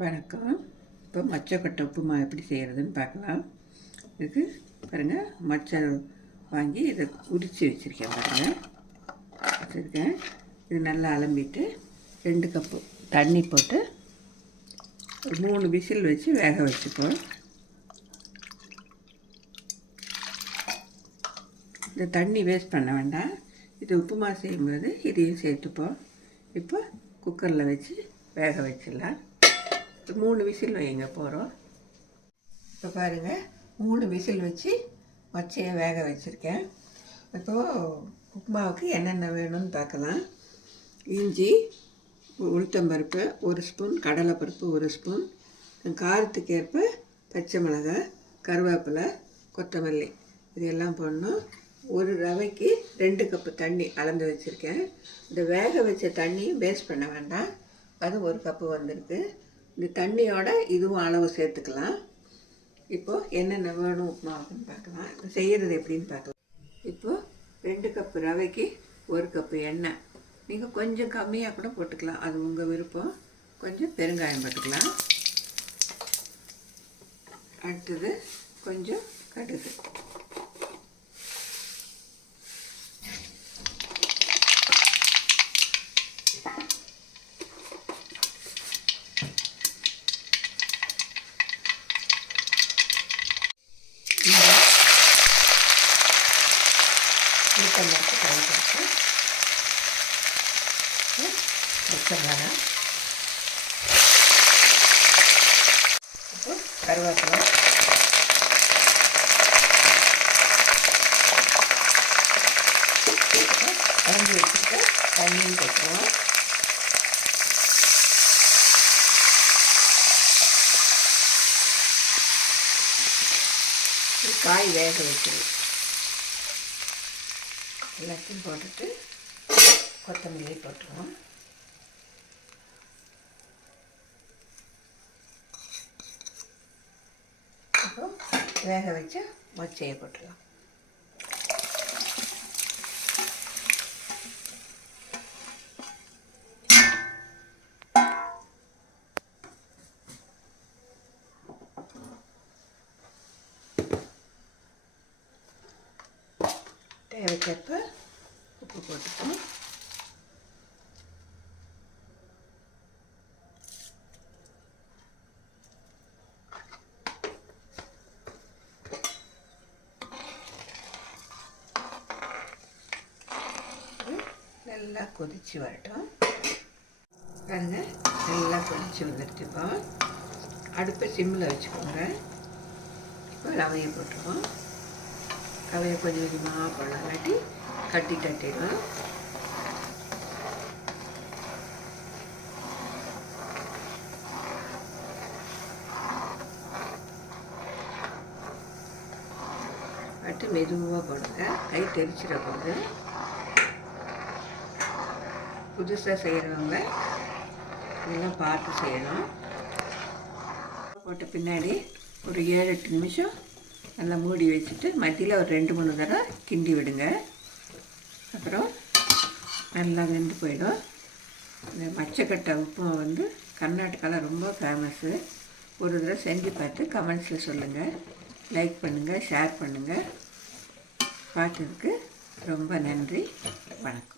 வணக்கம். இப்போ மொச்சக்கொட்டை உப்புமா எப்படி செய்கிறதுன்னு பார்க்கலாம். இதுக்கு பாருங்கள், மொச்சை வாங்கி இதை உரித்து வச்சுருக்கேன். இது நல்லா அலம்பிட்டு 2 கப்பு தண்ணி போட்டு 3 விசில் வச்சு வேக வச்சுப்போம். இந்த தண்ணி வேஸ்ட் பண்ண வேண்டாம். இது உப்புமா செய்யும்போது இதையும் சேர்த்துப்போம். இப்போ குக்கரில் வச்சு வேக வச்சிடலாம். 3 விசில் வைங்க போகிறோம். இப்போ பாருங்கள், 3 விசில் வச்சு மொச்சையை வேக வச்சுருக்கேன். இப்போது உப்புமாவுக்கு என்னென்ன வேணும்னு பார்க்கலாம். இஞ்சி, உளுத்தம்பருப்பு 1 ஸ்பூன், கடலைப்பருப்பு 1 ஸ்பூன், காரத்துக்கு ஏற்ப பச்சை மிளகாய், கருவேப்பிலை, கொத்தமல்லி இதெல்லாம் போடணும். ஒரு ரவைக்கு 2 கப்பு தண்ணி அளந்து வச்சுருக்கேன். இந்த வேக வச்ச தண்ணியும் வேஸ்ட் பண்ண வேண்டாம். அது 1 கப்பு வந்திருக்கு. இந்த தண்ணியோட இதுவும் அளவு சேர்த்துக்கலாம். இப்போது என்னென்ன வேணும் உப்புமாவுக்குன்னு பார்க்கலாம். செய்கிறது எப்படின்னு பார்க்கலாம். இப்போது 2 கப்பு ரவைக்கு 1 கப்பு எண்ணெய். நீங்கள் கொஞ்சம் கம்மியாக கூட போட்டுக்கலாம், அது உங்கள் விருப்பம். கொஞ்சம் பெருங்காயம் போட்டுக்கலாம். அடுத்தது கொஞ்சம் கடுகு, உளுத்தம்பருப்பு கலந்துருக்கு, பச்சை மிளகாய், அப்புறம் கருவேப்பிலை, கலந்து வச்சுட்டு தண்ணியும் போட்டுருவோம். காய் வேக வச்சிருவோம். எல்லாத்தையும் போட்டுட்டு கொத்தமல்லி போட்டுருவோம். அப்புறம் வேக வச்ச மொச்சையை போட்டுருவோம். தேவைக்கேற்ப உப்பு போட்டுப்போம். நல்லா கொதிச்சு வரட்டும். பாருங்க, நல்லா கொதிச்சு வந்துடுச்சுப்போம். அடுப்பை சிம்மில் வச்சுக்கோங்க. இப்போ ரவையை போட்டுருவோம். ரவையை கொஞ்சம் கொஞ்சமாக போடலாம், இல்லாட்டி கட்டி தட்டிடும். கட்டி மெதுவாக போடுங்க, கை தெரிச்சிட போது. புதுசாக செய்கிறவங்க இதெல்லாம் பார்த்து செய்யணும். போட்ட பின்னாடி ஒரு 7-8 நிமிஷம் நல்லா மூடி வச்சுட்டு மத்தியில் ஒரு 2-3 தடவை கிண்டி விடுங்க. அப்புறம் நல்லா வெந்து போயிடும். இந்த மொச்சக்கொட்டை உப்புமா கர்நாடகாவில் ரொம்ப ஃபேமஸ்ஸு. ஒரு தடவை செஞ்சு பார்த்து கமெண்ட்ஸில் சொல்லுங்கள். லைக் பண்ணுங்கள், ஷேர் பண்ணுங்கள். பார்த்ததுக்கு ரொம்ப நன்றி. வணக்கம்.